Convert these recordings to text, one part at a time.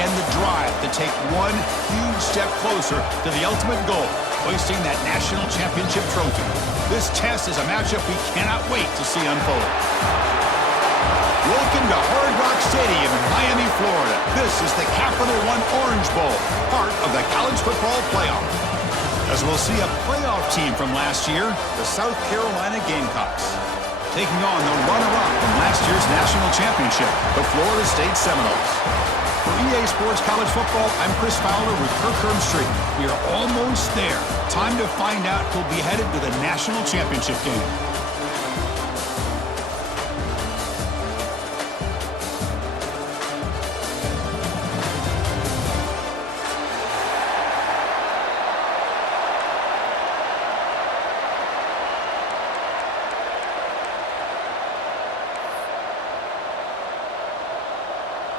and the drive to take one huge step closer to the ultimate goal, hoisting that national championship trophy. This test is a matchup we cannot wait to see unfold. Welcome to Hard Rock Stadium in Miami, Florida. This is the Capital One Orange Bowl, part of the college football playoff. As we'll see a playoff team from last year, the South Carolina Gamecocks, taking on the runner-up from last year's national championship, the Florida State Seminoles. For EA Sports College Football, I'm Chris Fowler with Kirk Herbstreit. We are almost there. Time to find out who'll be headed to the national championship game.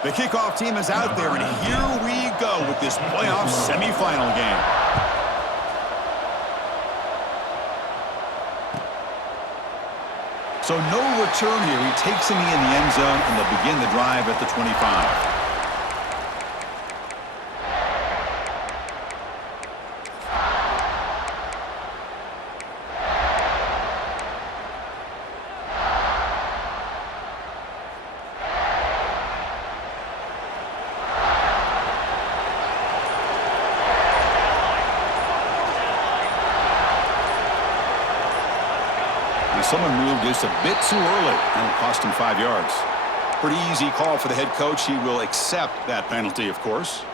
The kickoff team is out there, and here we go with this playoff semifinal game. So no return here. He takes him in the end zone, and they'll begin the drive at the 25. Someone moved just a bit too early, and it cost him 5 yards. Pretty easy call for the head coach. He will accept that penalty, of course.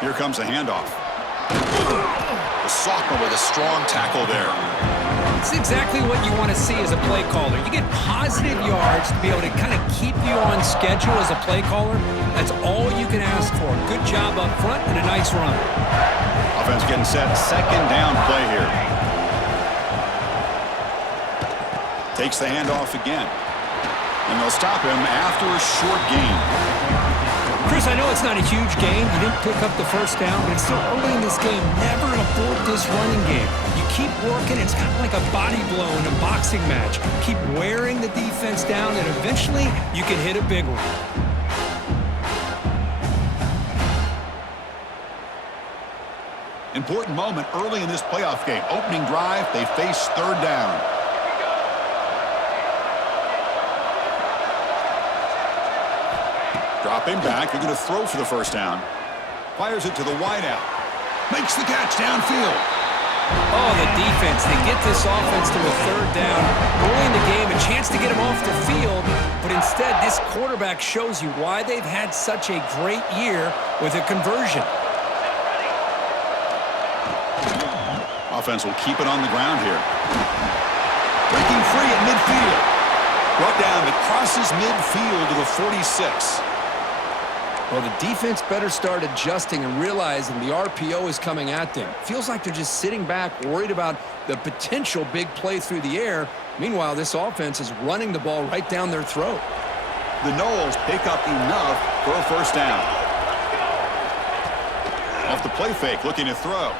Here comes a handoff. The sophomore with a strong tackle there. It's exactly what you want to see as a play caller. You get positive yards to be able to kind of keep you on schedule as a play caller. That's all you can ask for. Good job up front and a nice run. Offense getting set. Second down play here. Takes the handoff again. And they'll stop him after a short gain. Chris, I know it's not a huge game. You didn't pick up the first down, but it's still early in this game. Never abort this running game. You keep working. It's kind of like a body blow in a boxing match. Keep wearing the defense down, and eventually you can hit a big one. Important moment early in this playoff game. Opening drive, they face third down. Dropping back, they're going to throw for the first down. Fires it to the wideout. Makes the catch downfield. Oh, the defense. They get this offense to a third down. Early in the game, a chance to get him off the field. But instead, this quarterback shows you why they've had such a great year with a conversion. Offense will keep it on the ground here. Breaking free at midfield. Brought down, it crosses midfield to the 46. Well, the defense better start adjusting and realizing the RPO is coming at them. Feels like they're just sitting back, worried about the potential big play through the air. Meanwhile, this offense is running the ball right down their throat. The Noles pick up enough for a first down. Off the play fake, looking to throw.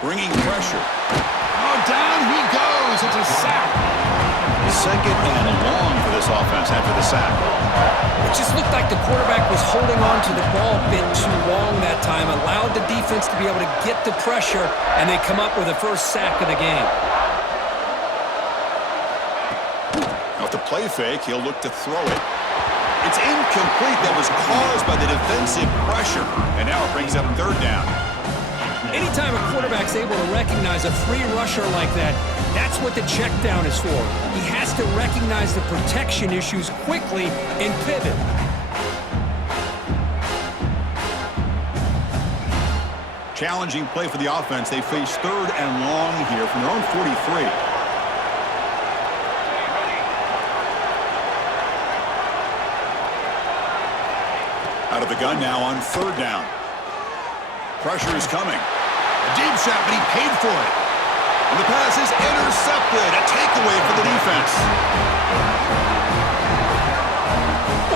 Bringing pressure. Oh, down he goes. It's a sack. Second and long for this offense after the sack. It just looked like the quarterback was holding on to the ball a bit too long that time, allowed the defense to be able to get the pressure, and they come up with the first sack of the game. Off the play fake, he'll look to throw it. It's incomplete. That was caused by the defensive pressure, and now it brings up third down. Anytime a quarterback's able to recognize a free rusher like that, that's what the check down is for. He has to recognize the protection issues quickly and pivot. Challenging play for the offense. They face third and long here from their own 43. Out of the gun now on third down. Pressure is coming. A deep shot, but he paid for it. And the pass is intercepted. A takeaway for the defense.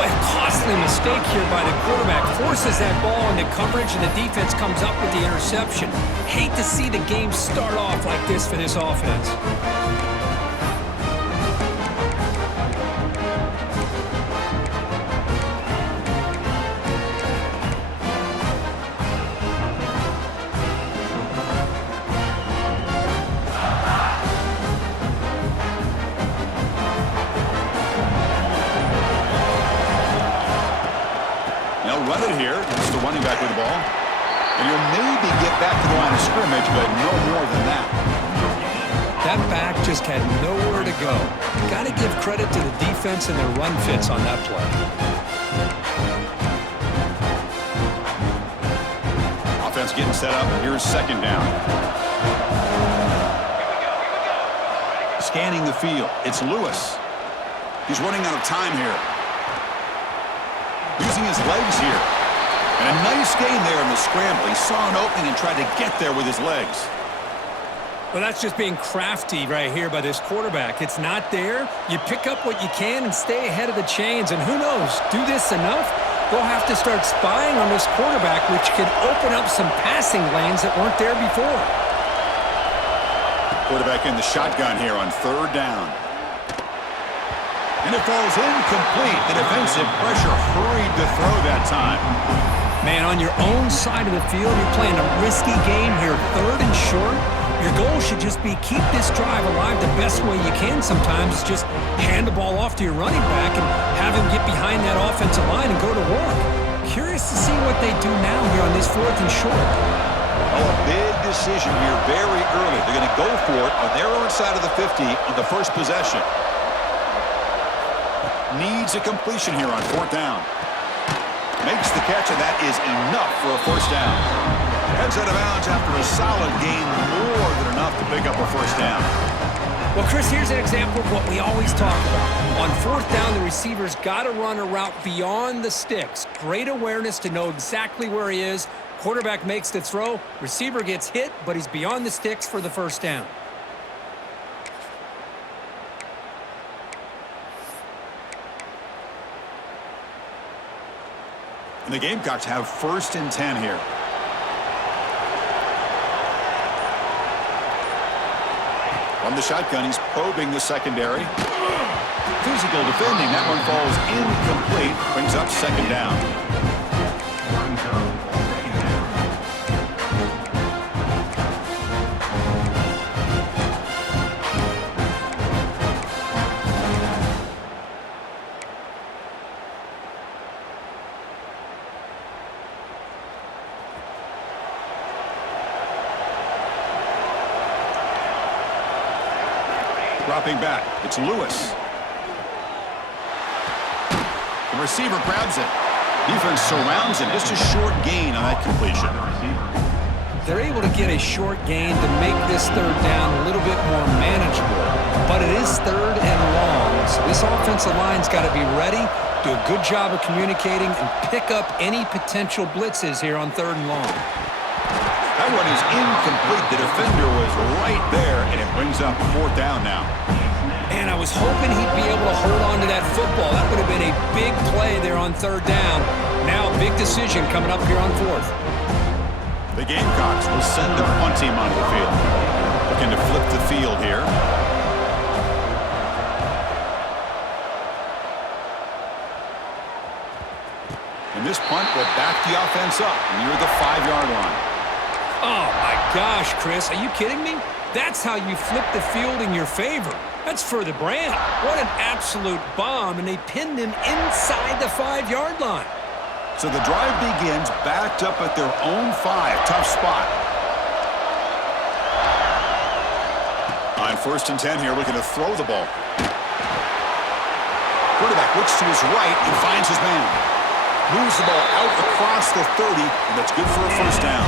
Boy, a costly mistake here by the quarterback. Forces that ball into coverage, and the defense comes up with the interception. Hate to see the game start off like this for this offense. Run it here. It's the running back with the ball. And he'll maybe get back to the line of scrimmage, but no more than that. That back just had nowhere to go. Got to give credit to the defense and their run fits on that play. Offense getting set up. Here's second down. Scanning the field. It's Lewis. He's running out of time here. Using his legs here. And a nice gain there in the scramble. He saw an opening and tried to get there with his legs. Well, that's just being crafty right here by this quarterback. It's not there. You pick up what you can and stay ahead of the chains. And who knows, do this enough, they'll have to start spying on this quarterback, which could open up some passing lanes that weren't there before. Quarterback in the shotgun here on third down. And it falls incomplete. The defensive pressure hurried to throw that time. Man, on your own side of the field, you're playing a risky game here, third and short. Your goal should just be keep this drive alive the best way you can sometimes. Just hand the ball off to your running back and have him get behind that offensive line and go to work. Curious to see what they do now here on this fourth and short. Oh, a big decision here very early. They're going to go for it on their own side of the 50 on the first possession. Needs a completion here on fourth down. Makes the catch, and that is enough for a first down. Heads out of bounds after a solid gain, more than enough to pick up a first down. Well, Chris, here's an example of what we always talk about. On fourth down, the receiver's got to run a route beyond the sticks. Great awareness to know exactly where he is. Quarterback makes the throw. Receiver gets hit, but he's beyond the sticks for the first down. And the Gamecocks have first and 10 here. From the shotgun, he's probing the secondary. Physical defending. That one falls incomplete. Brings up second down. Dropping back, it's Lewis. The receiver grabs it. Defense surrounds him. Just a short gain on that completion. They're able to get a short gain to make this third down a little bit more manageable. But it is third and long, so this offensive line's got to be ready, do a good job of communicating, and pick up any potential blitzes here on third and long. That one is incomplete. The defender was right there, and it brings up fourth down now. And I was hoping he'd be able to hold on to that football. That would have been a big play there on third down. Now a big decision coming up here on fourth. The Gamecocks will send their punt team onto the field. Looking to flip the field here. And this punt will back the offense up near the 5-yard line. Oh, my gosh, Chris. Are you kidding me? That's how you flip the field in your favor. That's for the brand. What an absolute bomb, and they pinned him inside the 5-yard line. So the drive begins backed up at their own 5. Tough spot. On first and 10 here, looking to throw the ball. Quarterback looks to his right and finds his man. Moves the ball out across the 30, and that's good for a first down.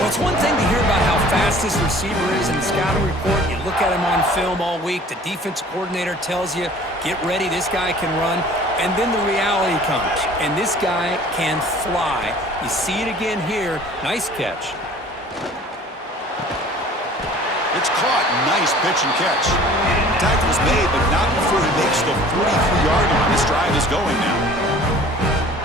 Well, it's one thing to hear about how fast this receiver is in the scouting report. You look at him on film all week. The defensive coordinator tells you, get ready, this guy can run. And then the reality comes, and this guy can fly. You see it again here. Nice catch. It's caught. Nice pitch and catch. Tackle's made, but not before he makes the 43-yard line. This drive is going now.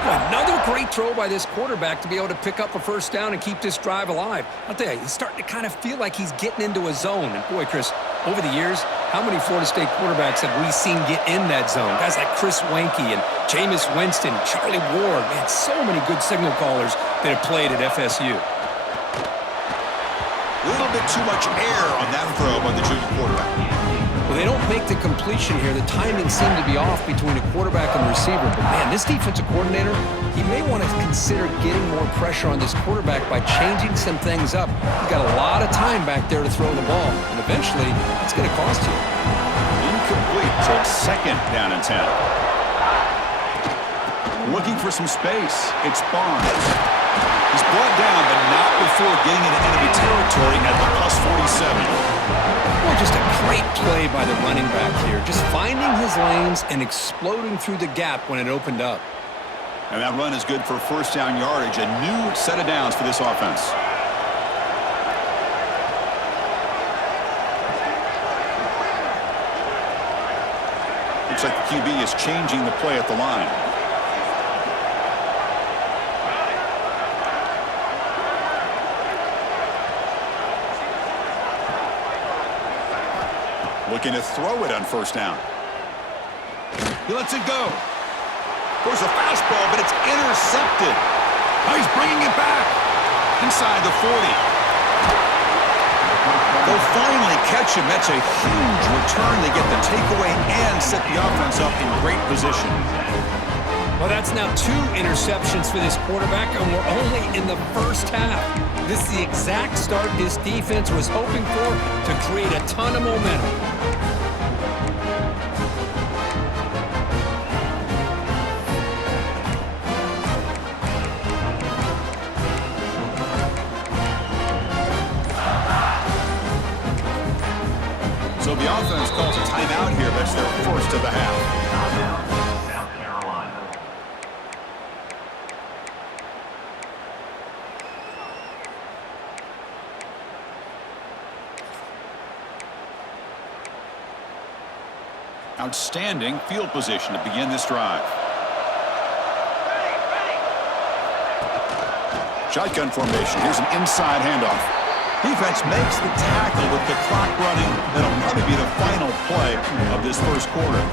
Another great throw by this quarterback to be able to pick up a first down and keep this drive alive. I'll tell you, he's starting to kind of feel like he's getting into a zone. And boy, Chris, over the years, how many Florida State quarterbacks have we seen get in that zone? Guys like Chris Weinke and Jameis Winston, Charlie Ward. Man, so many good signal callers that have played at FSU. A little bit too much air on that throw by the junior quarterback. Well, they don't make the completion here. The timing seemed to be off between a quarterback and the receiver. But, man, this defensive coordinator, he may want to consider getting more pressure on this quarterback by changing some things up. He's got a lot of time back there to throw the ball. And eventually, it's going to cost you. Incomplete. So it's second down and 10. Looking for some space. It's Barnes. He's brought down, but not before getting into enemy territory at the +47. Well, just a great play by the running back here. Just finding his lanes and exploding through the gap when it opened up. And that run is good for first down yardage. A new set of downs for this offense. Looks like the QB is changing the play at the line. Looking to throw it on first down. He lets it go. There's a fastball, but it's intercepted. Now he's bringing it back. Inside the 40. They'll finally catch him. That's a huge return. They get the takeaway and set the offense up in great position. Well, that's now 2 interceptions for this quarterback, and we're only in the first half. This is the exact start this defense was hoping for to create a ton of momentum. So the offense calls a timeout here. That's their first of the half. Outstanding field position to begin this drive. Shotgun formation. Here's an inside handoff. Defense makes the tackle with the clock running. That'll probably be the final play of this first quarter.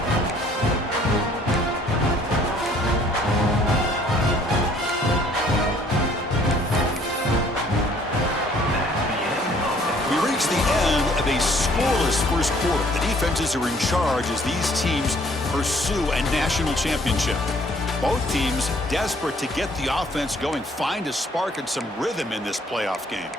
We reach the end of a scoreless first quarter. The defenses are in charge as these teams pursue a national championship. Both teams desperate to get the offense going, find a spark and some rhythm in this playoff game.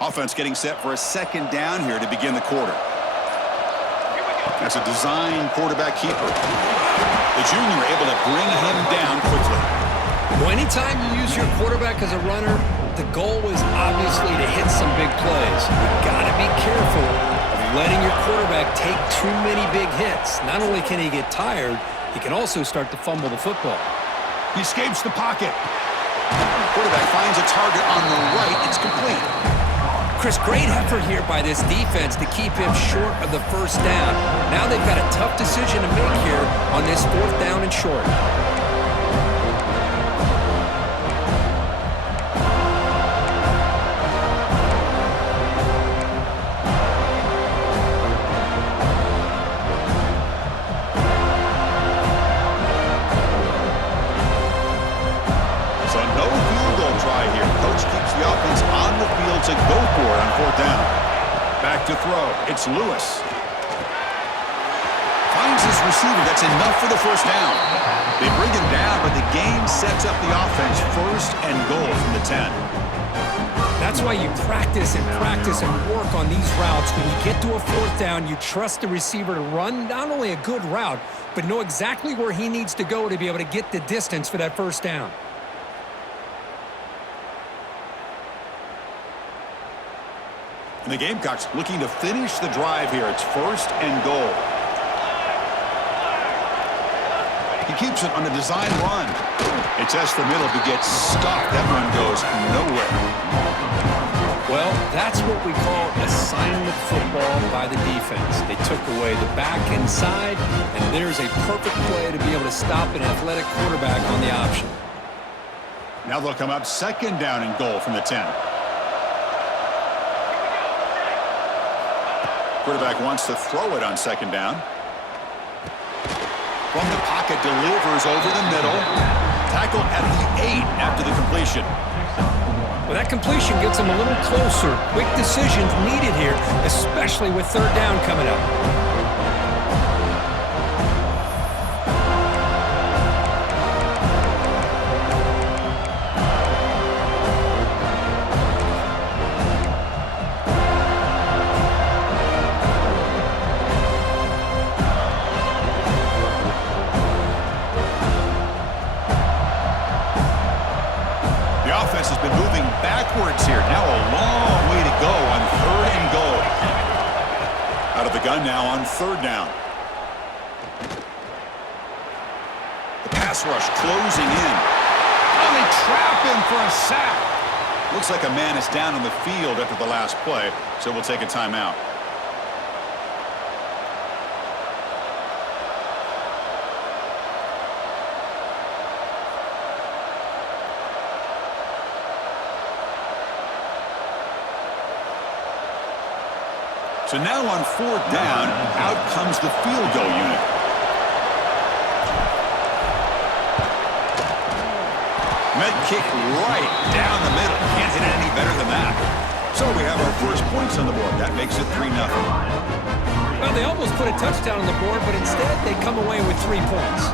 Offense getting set for a second down here to begin the quarter. That's a design quarterback keeper. The junior able to bring him down quickly. Well, anytime you use your quarterback as a runner, the goal is obviously to hit some big plays. You've got to be careful of letting your quarterback take too many big hits. Not only can he get tired, he can also start to fumble the football. He escapes the pocket. Quarterback finds a target on the right. It's complete. Chris, great effort here by this defense to keep him short of the first down. Now they've got a tough decision to make here on this 4th down and short. So no field goal try here. Coach keeps the offense on the field to go for it on 4th down. Back to throw. It's Lewis. Finds his receiver. That's enough for the first down. They bring him down, but the game sets up the offense 1st and goal from the 10. That's why you practice and work on these routes. When you get to a 4th down, you trust the receiver to run not only a good route, but know exactly where he needs to go to be able to get the distance for that first down. And the Gamecocks looking to finish the drive here. It's 1st and goal. He keeps it on a design run. It tests the middle but gets stopped. That run goes nowhere. Well, that's what we call assignment football by the defense. They took away the back inside, and there's a perfect play to be able to stop an athletic quarterback on the option. Now they'll come up 2nd down and goal from the 10. Quarterback wants to throw it on 2nd down. From the pocket, delivers over the middle. Tackle at the 8 after the completion. Well, that completion gets them a little closer. Quick decisions needed here, especially with 3rd down coming up. Has been moving backwards here. Now a long way to go on 3rd and goal. Out of the gun now on 3rd down. The pass rush closing in. Oh, they trap him for a sack. Looks like a man is down on the field after the last play, so we'll take a timeout. So now on 4th down, out comes the field goal unit. Med kick right down the middle. Can't hit it any better than that. So we have our first points on the board. That makes it 3-0. Well, they almost put a touchdown on the board, but instead they come away with 3 points.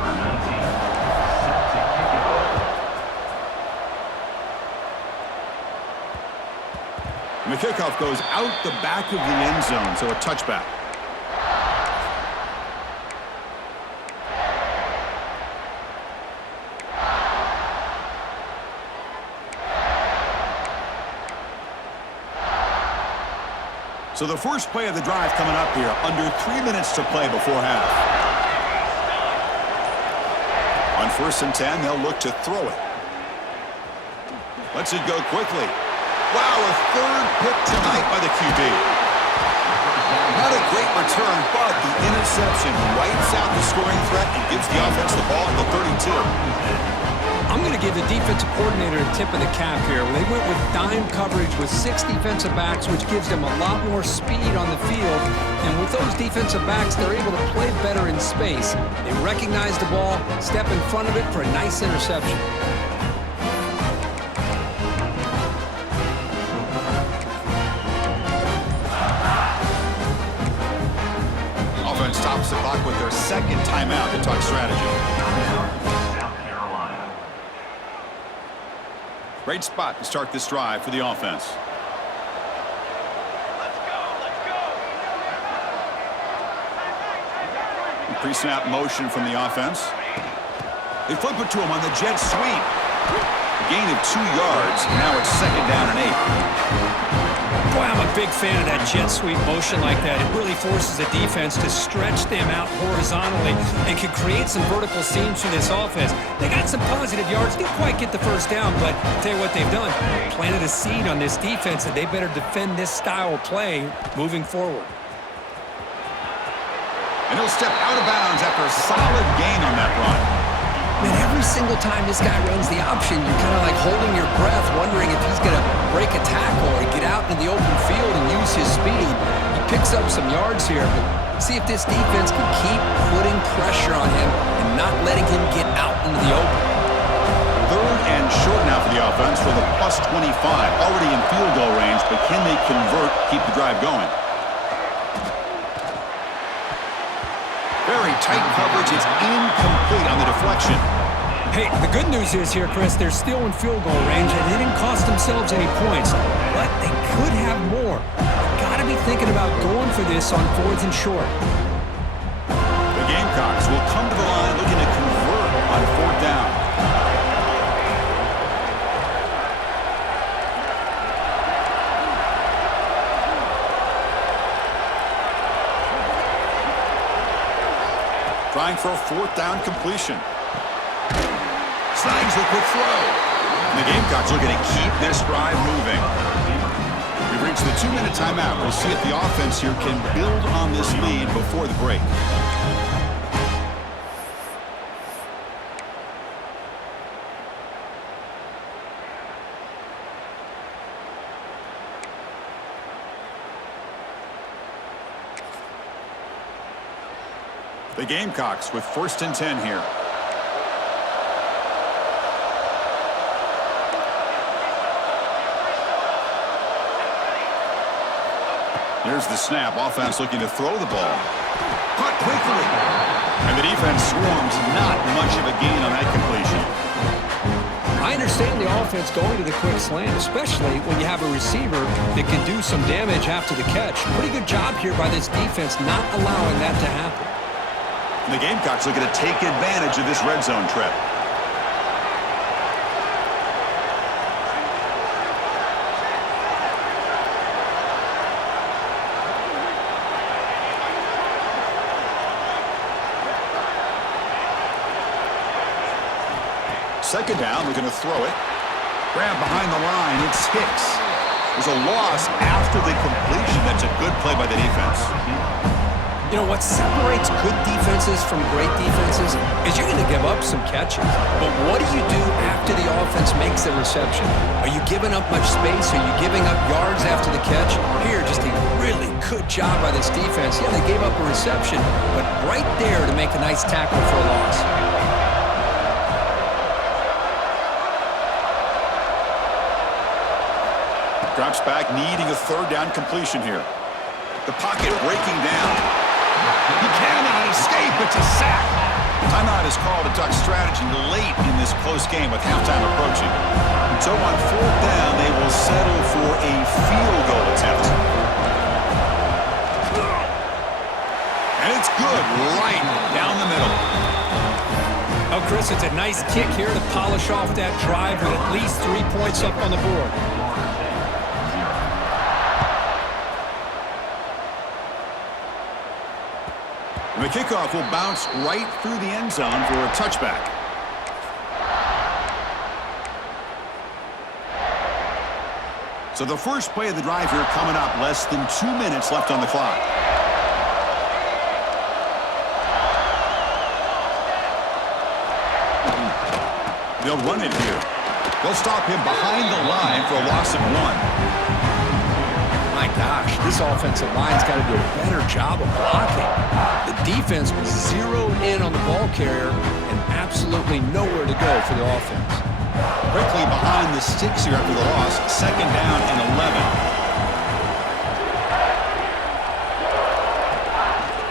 And the kickoff goes out the back of the end zone, so a touchback. So the first play of the drive coming up here, under 3 minutes to play before half. On 1st and 10, they'll look to throw it. Lets it go quickly. Wow, a 3rd pick tonight by the QB. Not a great return, but the interception wipes out the scoring threat and gives the offense the ball at the 32. I'm going to give the defensive coordinator a tip of the cap here. They went with dime coverage with 6 defensive backs, which gives them a lot more speed on the field. And with those defensive backs, they're able to play better in space. They recognize the ball, step in front of it for a nice interception. Stops the clock with their 2nd timeout to talk strategy. Great spot to start this drive for the offense. Let's go. Pre-snap motion from the offense. They flip it to him on the jet sweep. A gain of 2 yards. Now it's 2nd down and 8. Boy, I'm a big fan of that jet sweep motion like that. It really forces the defense to stretch them out horizontally and can create some vertical seams for this offense. They got some positive yards. Didn't quite get the 1st down, but I'll tell you what they've done. Planted a seed on this defense that they better defend this style of play moving forward. And he'll step out of bounds after a solid gain on that run. Man, every single time this guy runs the option, you're kind of like holding your breath, wondering if he's going to break a tackle or get out into the open field and use his speed. He picks up some yards here, but see if this defense can keep putting pressure on him and not letting him get out into the open. 3rd and short now for the offense for the +25. Already in field goal range, but can they convert, keep the drive going? Very tight coverage. It's incomplete on the deflection. Hey, the good news is here, Chris, they're still in field goal range, and they didn't cost themselves any points, but they could have more. They've got to be thinking about going for this on 4th and short. The Gamecocks will come to the line looking to convert on 4th down. trying for a fourth down completion. Snags the quick throw. And the Gamecocks looking to keep this drive moving. We've reached the 2-minute timeout. We'll see if the offense here can build on this lead before the break. The Gamecocks with 1st and 10 here. Here's the snap. Offense looking to throw the ball. Caught quickly. And the defense swarms. Not much of a gain on that completion. I understand the offense going to the quick slant, especially when you have a receiver that can do some damage after the catch. Pretty good job here by this defense not allowing that to happen. And the Gamecocks looking to take advantage of this red zone trip. Second down, we're going to throw it. Grab behind the line, it's Hicks. There's a loss after the completion. That's a good play by the defense. You know, what separates good defenses from great defenses is you're going to give up some catches. But what do you do after the offense makes the reception? Are you giving up much space? Are you giving up yards after the catch? Here, just a really good job by this defense. Yeah, they gave up a reception, but right there to make a nice tackle for a loss. Drops back, needing a 3rd down completion here. The pocket breaking down. He cannot escape. It's a sack. Timeout is called. A duck strategy late in this close game with halftime approaching. So on 4th down, they will settle for a field goal attempt. And it's good right down the middle. Oh, Chris, it's a nice kick here to polish off that drive with at least 3 points up on the board. And the kickoff will bounce right through the end zone for a touchback. So the first play of the drive here coming up, less than 2 minutes left on the clock. They'll run it here. They'll stop him behind the line for a loss of 1. My gosh, this offensive line's got to do a better job of blocking. The defense was zeroed in on the ball carrier and absolutely nowhere to go for the offense. Quickly behind the sticks here after the loss. 2nd down and 11.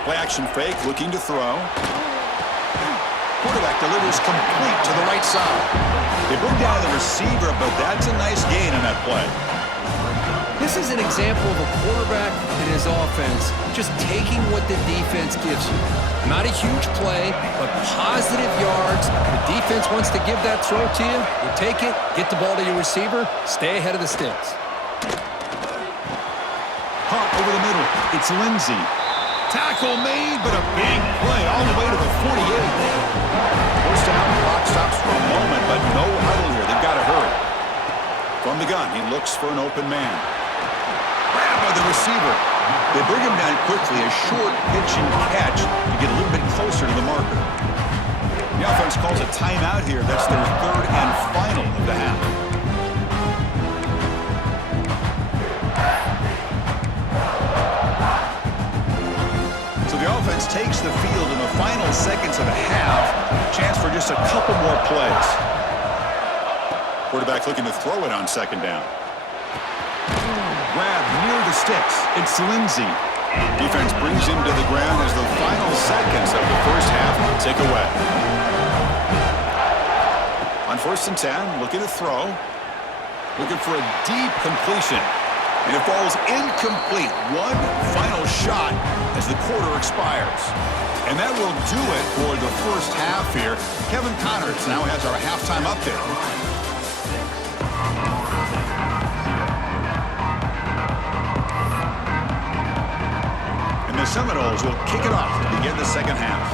Play action fake, looking to throw. Quarterback delivers complete to the right side. They bring down the receiver, but that's a nice gain on that play. This is an example of a quarterback and his offense just taking what the defense gives you. Not a huge play, but positive yards. The defense wants to give that throw to you. You take it, get the ball to your receiver, stay ahead of the sticks. Caught over the middle. It's Lindsey. Tackle made, but a big play all the way to the 48. First down, clock stops for a moment, but no huddle here. They've got to hurry. From the gun, he looks for an open man. Grab by the receiver. They bring him down quickly, a short pitch and catch to get a little bit closer to the marker. The offense calls a timeout here. That's their 3rd and final of the half. So the offense takes the field in the final seconds of the half. Chance for just a couple more plays. Quarterback looking to throw it on 2nd down. Grab near the sticks. It's Lindsey. Defense brings him to the ground as the final seconds of the first half tick away. On 1st and 10, looking to throw. Looking for a deep completion. And it falls incomplete. One final shot as the quarter expires. And that will do it for the first half here. Kevin Connors now has our halftime update. The Seminoles will kick it off to begin the second half.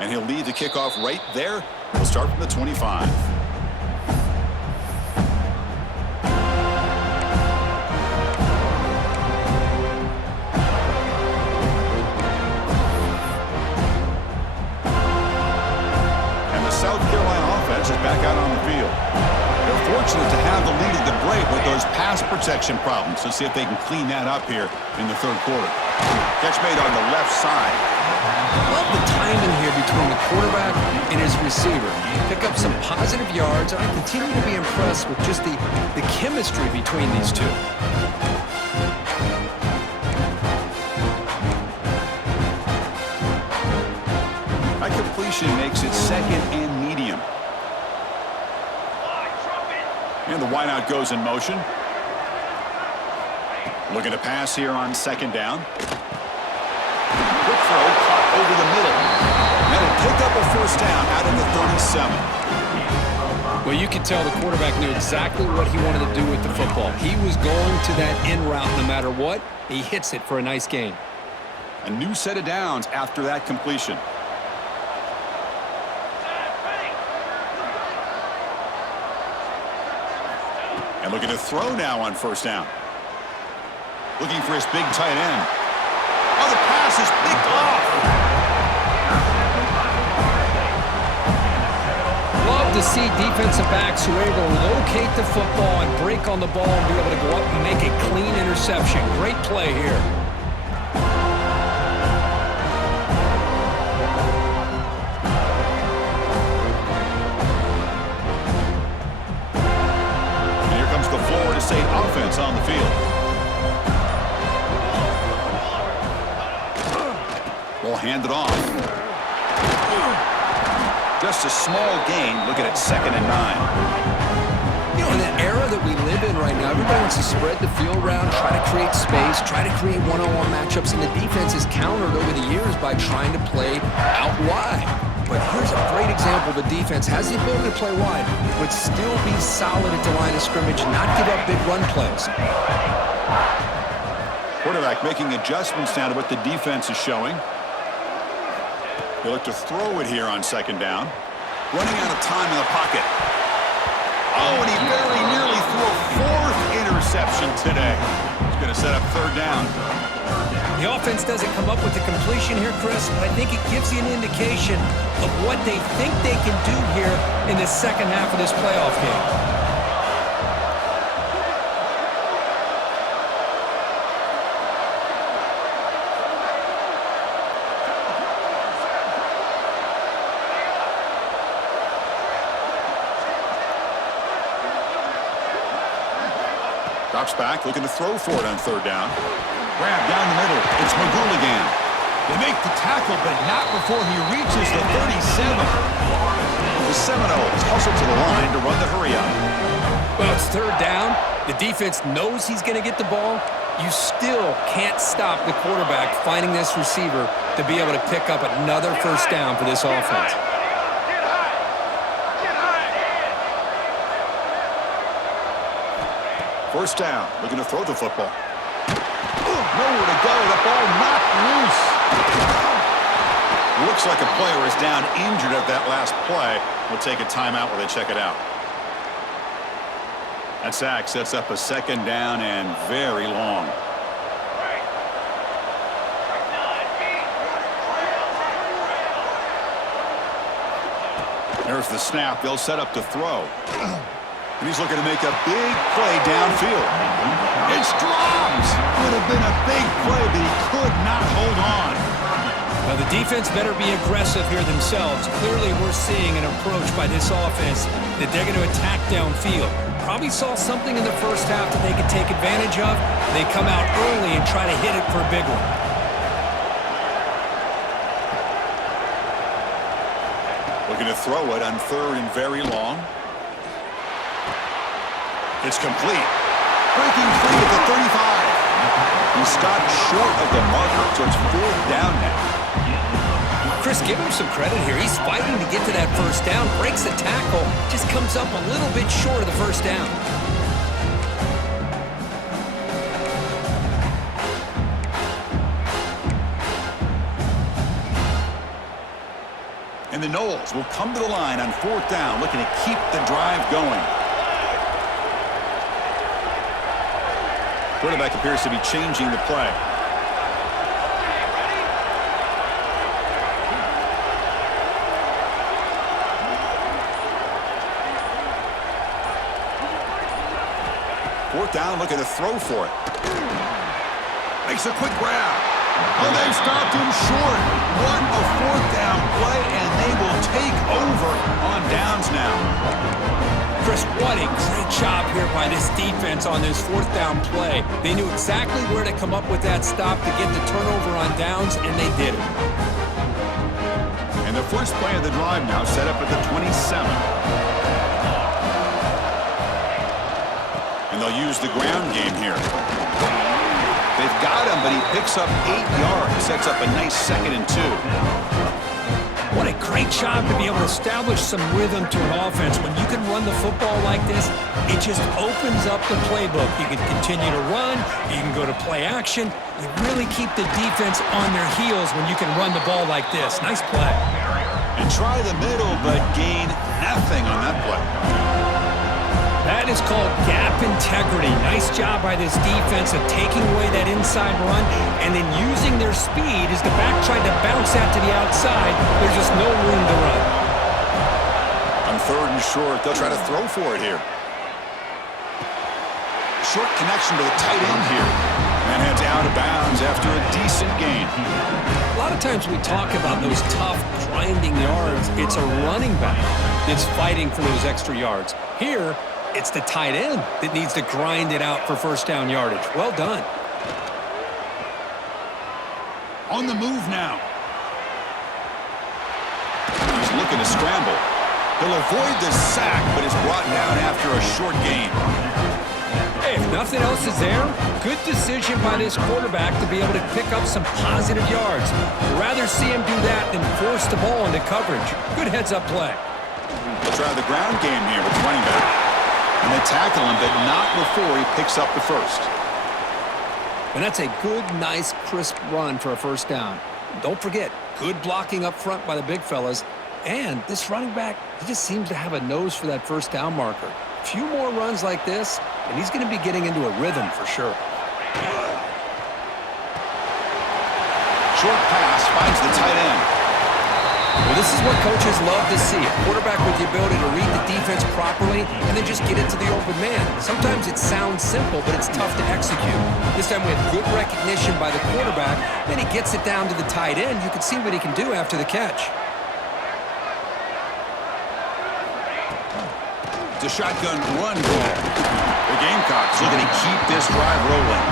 And he'll lead the kickoff right there. We'll start from the 25. And the South Carolina offense is back out on the field. They're fortunate to have the lead at the break with those pass protection problems. Let's see if they can clean that up here in the third quarter. Catch made on the left side. Love the timing here between the quarterback and his receiver. Pick up some positive yards, and I continue to be impressed with just the chemistry between these two. That completion makes it second and medium. And the wideout goes in motion. Looking to pass here on second down. Quick throw caught over the middle. That'll pick up a first down out of the 37. Well, you can tell the quarterback knew exactly what he wanted to do with the football. He was going to that in route no matter what. He hits it for a nice gain. A new set of downs after that completion. And looking to throw now on first down. Looking for his big tight end. Oh, the pass is picked off. Love to see defensive backs who are able to locate the football and break on the ball and be able to go up and make a clean interception. Great play here. And here comes the Florida State offense on the field. Ball handed off. Just a small gain. Look at it, 2nd and 9. You know, in the era that we live in right now, everybody wants to spread the field around, try to create space, try to create one-on-one matchups, and the defense is countered over the years by trying to play out wide. But here's a great example. The defense has the ability to play wide, but still be solid at the line of scrimmage, not give up big run plays. Quarterback making adjustments now to what the defense is showing. He'll look to throw it here on second down. Running out of time in the pocket. Oh, and he very nearly threw a 4th interception today. He's going to set up third down. The offense doesn't come up with the completion here, Chris, but I think it gives you an indication of what they think they can do here in the second half of this playoff game. Drops back, looking to throw for it on third down. Grab down the middle. It's McGooligan. They make the tackle, but not before he reaches the 37. The Seminoles hustle to the line to run the hurry-up. Well, it's third down. The defense knows he's going to get the ball. You still can't stop the quarterback finding this receiver to be able to pick up another first down for this offense. First down, looking to throw the football. Nowhere to go, the ball knocked loose. Looks like a player is down injured at that last play. We'll take a timeout while they check it out. That sack sets up a second down and very long. There's the snap. They'll set up to throw. And he's looking to make a big play downfield. It's dropped. Would have been a big play, but he could not hold on. Now, the defense better be aggressive here themselves. Clearly, we're seeing an approach by this offense that they're going to attack downfield. Probably saw something in the first half that they could take advantage of. They come out early and try to hit it for a big one. Looking to throw it on third and very long. It's complete. Breaking free at the 35. He stopped short of the marker, so it's 4th down now. Chris, give him some credit here. He's fighting to get to that first down, breaks the tackle, just comes up a little bit short of the first down. And the Noles will come to the line on 4th down, looking to keep the drive going. Quarterback appears to be changing the play. Fourth down, looking to throw for it. Makes a quick grab. Oh, they stopped him short. What a 4th down play, and they will take over on downs now. Chris, what a great job here by this defense on this 4th down play. They knew exactly where to come up with that stop to get the turnover on downs, and they did it. And the first play of the drive now set up at the 27. And they'll use the ground game here. They've got him, but he picks up 8 yards. Sets up a nice 2nd and 2. What a great job to be able to establish some rhythm to an offense. When you can run the football like this, it just opens up the playbook. You can continue to run. You can go to play action. You really keep the defense on their heels when you can run the ball like this. Nice play. And try the middle, but gain nothing on that play. That is called gap integrity. Nice job by this defense of taking away that inside run and then using their speed as the back tried to bounce that to the outside. There's just no room to run. On 3rd and short, they'll try to throw for it here. Short connection to the tight end here. And heads out of bounds after a decent gain. A lot of times we talk about those tough, grinding yards. It's a running back that's fighting for those extra yards. Here, it's the tight end that needs to grind it out for 1st down yardage. Well done. On the move now. He's looking to scramble. He'll avoid the sack, but is brought down after a short gain. Hey, if nothing else is there, good decision by this quarterback to be able to pick up some positive yards. Rather see him do that than force the ball into coverage. Good heads-up play. They'll try the ground game here with the running back. And they tackle him, but not before he picks up the 1st. And that's a good, nice, crisp run for a 1st down. Don't forget, good blocking up front by the big fellas. And this running back, he just seems to have a nose for that 1st down marker. A few more runs like this, and he's going to be getting into a rhythm for sure. Short pass finds the tight end. Well, this is what coaches love to see. A quarterback with the ability to read the defense properly and then just get it to the open man. Sometimes it sounds simple, but it's tough to execute. This time we have good recognition by the quarterback. Then he gets it down to the tight end. You can see what he can do after the catch. It's a shotgun run goal. The Gamecocks looking to keep this drive rolling.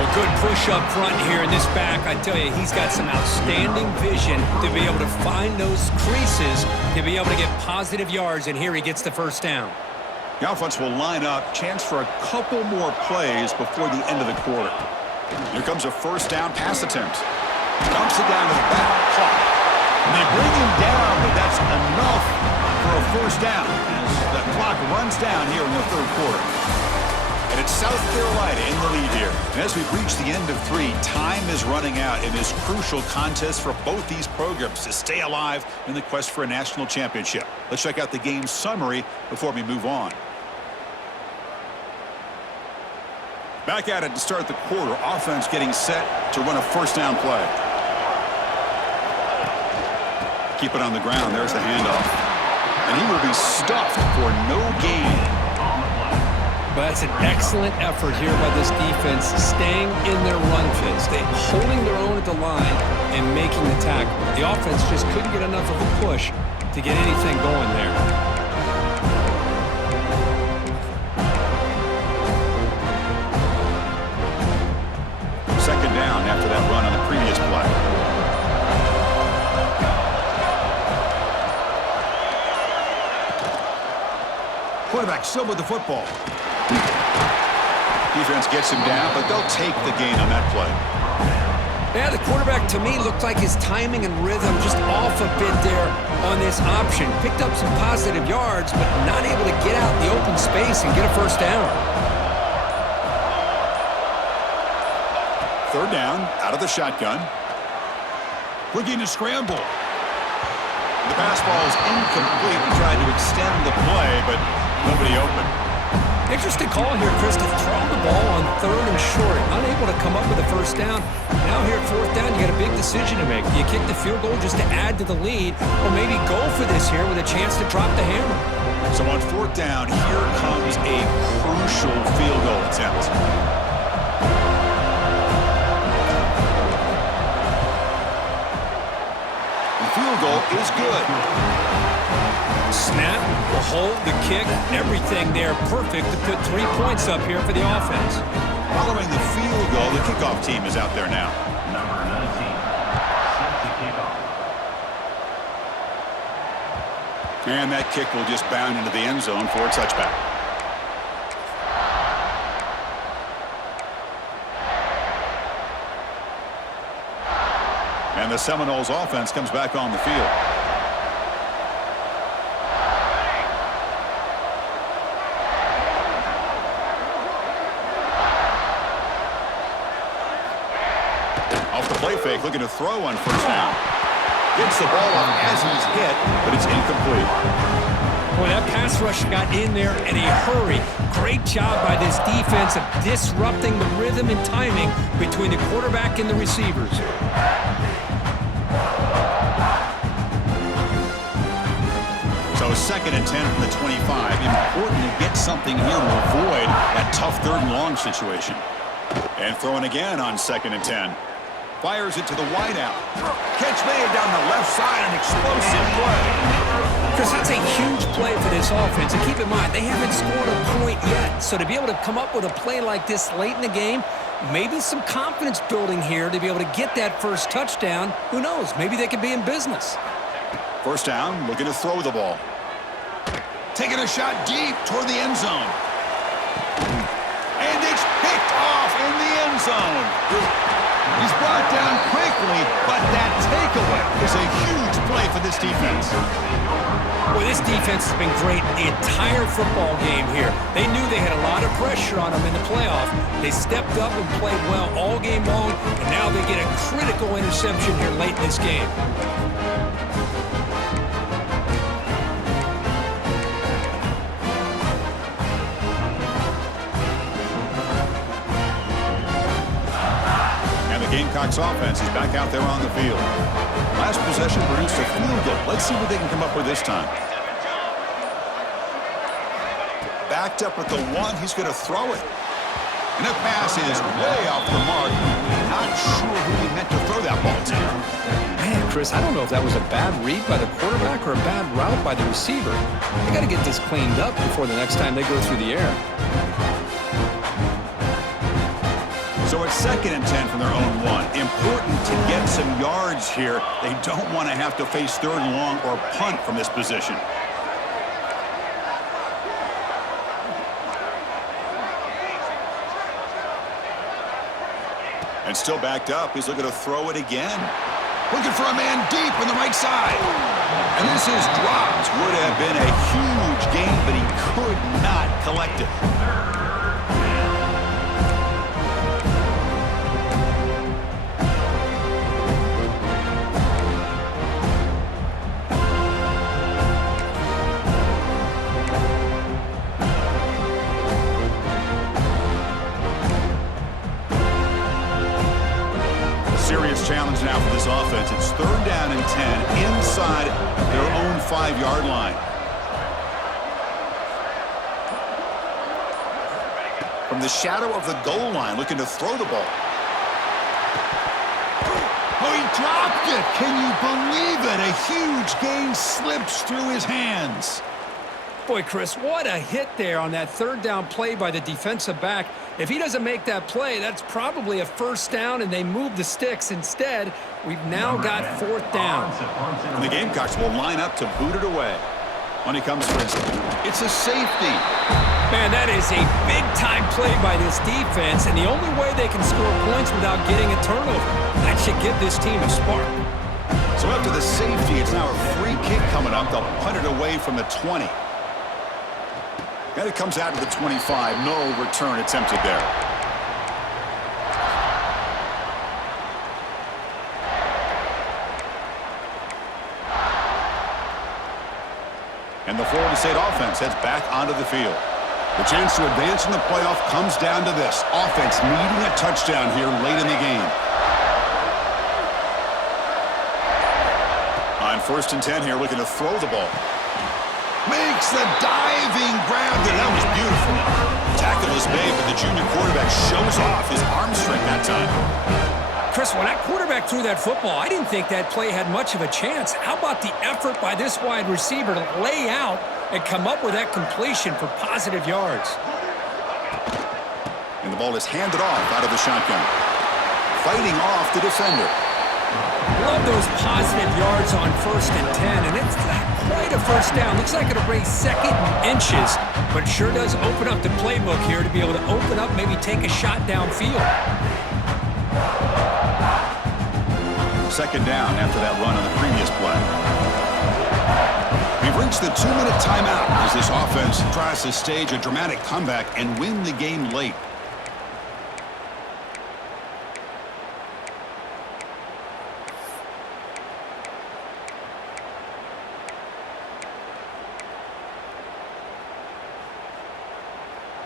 Well, good push up front here in this back. I tell you, he's got some outstanding vision to be able to find those creases, to be able to get positive yards, and here he gets the 1st down. The offense will line up. Chance for a couple more plays before the end of the quarter. Here comes a 1st down pass attempt. Dumps it down to the back. Caught. And they bring him down, but that's enough for a 1st down as the clock runs down here in the 3rd quarter. And it's South Carolina in the lead here. And as we've reached the end of 3, time is running out in this crucial contest for both these programs to stay alive in the quest for a national championship. Let's check out the game summary before we move on. Back at it to start the quarter. Offense getting set to run a 1st down play. Keep it on the ground. There's the handoff. And he will be stuffed for no gain. But that's an excellent effort here by this defense, staying in their run fits. They're holding their own at the line and making the tackle. The offense just couldn't get enough of a push to get anything going there. Second down after that run on the previous play. Quarterback still with the football. Defense gets him down, but they'll take the gain on that play. Yeah, the quarterback, to me, looked like his timing and rhythm just off a bit there on this option. Picked up some positive yards, but not able to get out in the open space and get a 1st down. 3rd down, out of the shotgun. Looking to scramble. pass ball is incomplete. He tried to extend the play, but nobody open. Interesting call here, Chris, to throw the ball on 3rd and short. Unable to come up with a first down. Now here at 4th down, you got a big decision to make. Do you kick the field goal just to add to the lead, or maybe go for this here with a chance to drop the hammer? So on 4th down, here comes a crucial field goal attempt. The field goal is good. Snap, the hold, the kick, everything there perfect to put 3 points up here for the offense. Following the field goal, the kickoff team is out there now. Number 19, set to kick off. And that kick will just bound into the end zone for a touchback. And the Seminoles offense comes back on the field. Off the play fake, looking to throw on 1st down. Gets the ball up as he's hit, but it's incomplete. Boy, that pass rush got in there in a hurry. Great job by this defense of disrupting the rhythm and timing between the quarterback and the receivers. So 2nd and 10 from the 25. Important to get something here to avoid that tough 3rd and long situation. And throwing again on 2nd and 10. Fires it to the wideout. Catch made down the left side, an explosive play. Chris, that's a huge play for this offense. And keep in mind, they haven't scored a point yet. So to be able to come up with a play like this late in the game, maybe some confidence building here to be able to get that first touchdown. Who knows? Maybe they could be in business. 1st down, looking to throw the ball. Taking a shot deep toward the end zone. And it's picked off in the end zone. He's brought down quickly, but that takeaway is a huge play for this defense. Well, this defense has been great the entire football game here. They knew they had a lot of pressure on them in the playoff. They stepped up and played well all game long, and now they get a critical interception here late in this game. Gamecocks offense is back out there on the field. Last possession produced a field goal. Let's see what they can come up with this time. Backed up at the 1, he's going to throw it. And the pass is way off the mark. Not sure who he meant to throw that ball to. Man, Chris, I don't know if that was a bad read by the quarterback or a bad route by the receiver. They got to get this cleaned up before the next time they go through the air. So it's 2nd and 10 from their own 1. Important to get some yards here. They don't want to have to face 3rd and long or punt from this position. And still backed up. He's looking to throw it again. Looking for a man deep on the right side. And this is dropped. Would have been a huge gain, but he could not collect it. Serious challenge now for this offense. It's 3rd down and 10 inside their own 5-yard line. From the shadow of the goal line, looking to throw the ball. Oh, he dropped it. Can you believe it? A huge gain slips through his hands. Boy, Chris, what a hit there on that 3rd down play by the defensive back. If he doesn't make that play, that's probably a 1st down, and they move the sticks. Instead, we've now got 4th down. And the Gamecocks will line up to boot it away. On he comes for it. It's a safety. Man, that is a big-time play by this defense, and the only way they can score points without getting a turnover. That should give this team a spark. So after the safety, it's now a free kick coming up. They'll punt it away from the 20. And it comes out to the 25. No return attempted there. And the Florida State offense heads back onto the field. The chance to advance in the playoff comes down to this. Offense needing a touchdown here late in the game. On 1st and 10 here, looking to throw the ball. Makes the diving grab there. That was beautiful. Tackle is made, but the junior quarterback shows off his arm strength that time. Chris, when that quarterback threw that football, I didn't think that play had much of a chance. How about the effort by this wide receiver to lay out and come up with that completion for positive yards? And the ball is handed off out of the shotgun. Fighting off the defender. Love those positive yards on 1st and 10, and it's not quite a first down. Looks like it'll bring 2nd and inches, but it sure does open up the playbook here to be able to open up, maybe take a shot downfield. 2nd down after that run on the previous play. We've reached the 2-minute timeout as this offense tries to stage a dramatic comeback and win the game late.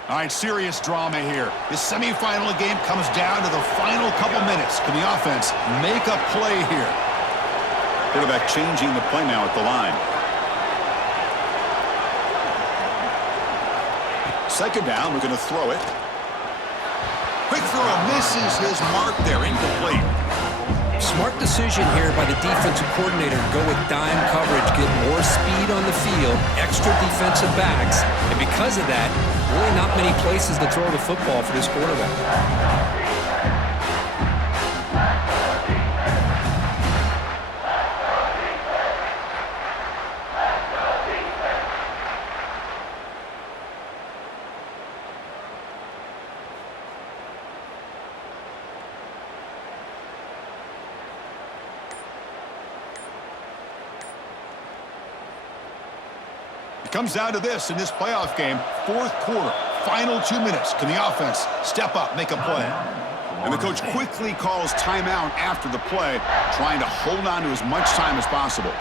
All right, serious drama here. The semifinal game comes down to the final couple minutes. Can the offense make a play here? Quarterback changing the play now at the line. 2nd down, we're going to throw it. Quick throw, misses his mark there, incomplete. Smart decision here by the defensive coordinator to go with dime coverage, get more speed on the field, extra defensive backs, and because of that, really not many places to throw the football for this quarterback. Comes down to this in this playoff game. 4th quarter, final 2 minutes. Can the offense step up, make a play? And the coach quickly calls timeout after the play, trying to hold on to as much time as possible.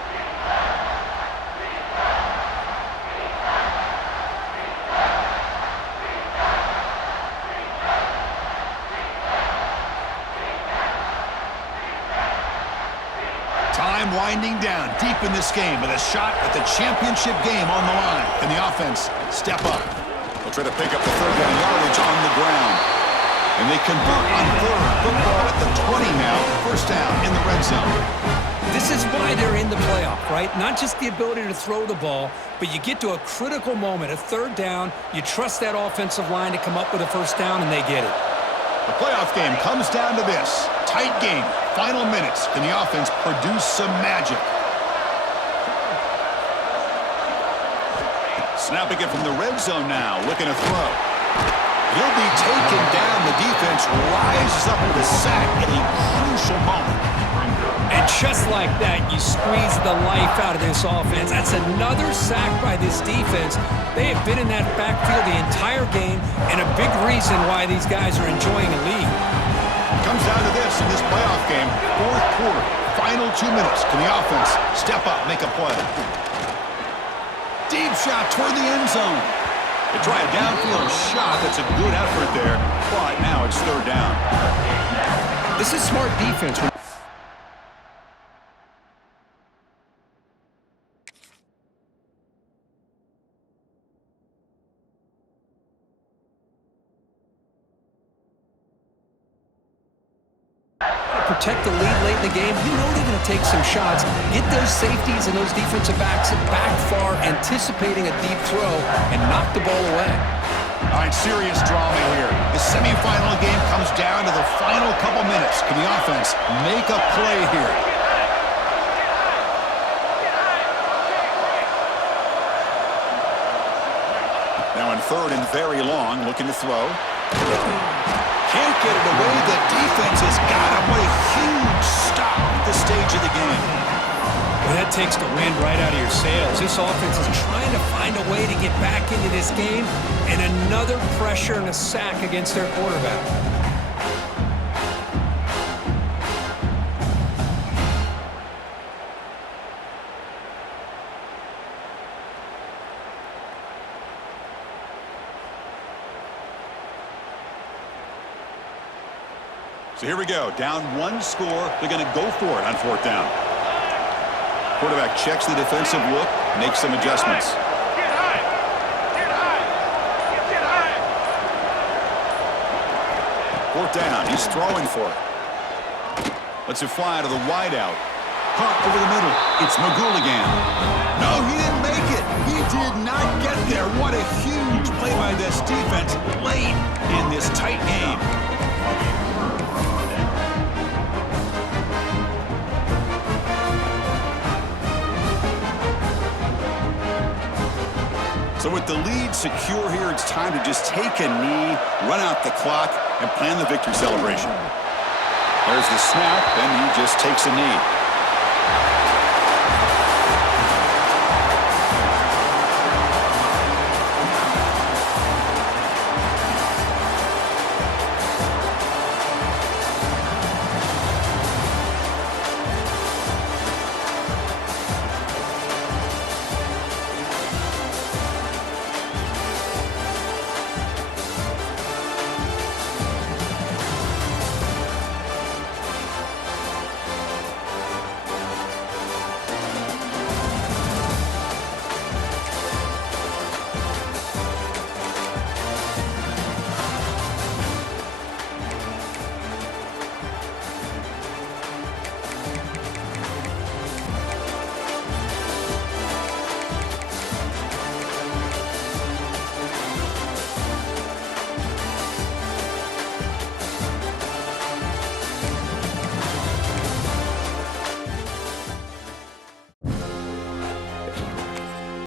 Winding down deep in this game with a shot at the championship game on the line. Can the offense step up? They'll try to pick up the 3rd down yardage on the ground. And they convert on 3rd. Football at the 20 now. 1st down in the red zone. This is why they're in the playoff, right? Not just the ability to throw the ball, but you get to a critical moment, a 3rd down. You trust that offensive line to come up with a 1st down, and they get it. The playoff game comes down to this. Tight game. Final minutes. Can the offense produce some magic? Snapping it from the red zone now. Looking to throw. He'll be taken down. The defense rises up with a sack at a crucial moment. And just like that, you squeeze the life out of this offense. That's another sack by this defense. They have been in that backfield the entire game, and a big reason why these guys are enjoying a lead. Comes down to this in this playoff game. 4th quarter, final 2 minutes. Can the offense step up, make a play? Deep shot toward the end zone. They try a downfield shot. That's a good effort there, but now it's 3rd down. This is smart defense. Protect the lead late in the game. You know they're going to take some shots. Get those safeties and those defensive backs back far, anticipating a deep throw, and knock the ball away. All right, serious drama here. The semifinal game comes down to the final couple minutes. Can the offense make a play here? Now in 3rd and very long, looking to throw. Can't get it away. The defense has got him. What a huge stop at this stage of the game. Well, that takes the wind right out of your sails. This offense is trying to find a way to get back into this game, and another pressure and a sack against their quarterback. So here we go. Down one score. They're going to go for it on fourth down. Quarterback checks the defensive look, makes some adjustments. Get high. Get high. Get high. Fourth down. He's throwing for it. Lets it fly to the wideout. Caught over the middle. It's Magul again. No, he didn't make it. He did not get there. What a huge play by this defense late in this tight game. So with the lead secure here, it's time to just take a knee, run out the clock, and plan the victory celebration. There's the snap, and he just takes a knee.